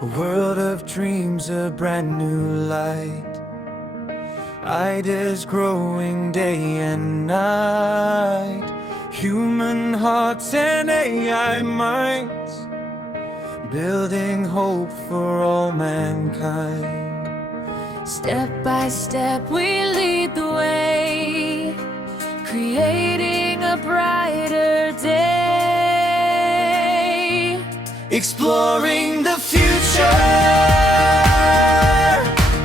A world of dreams, a brand new light. Ideas growing day and night. Human hearts and AI minds, building hope for all mankind. Step by step we lead the way, creating a brighter day. Exploring the future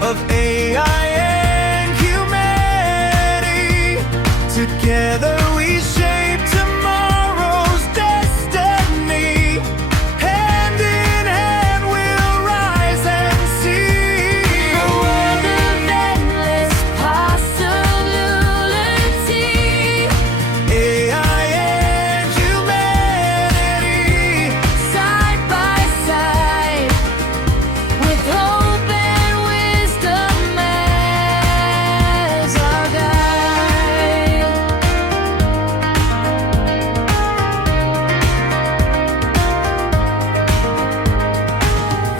of AI and humanity. Together we shape tomorrow's destiny. Hand in hand we'll rise and see A world of endless possibility. AI and humanity. Side by side, with hope and wisdom as our guide.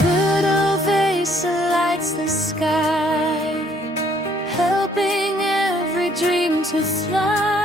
Little face that lights the sky, helping every dream to fly.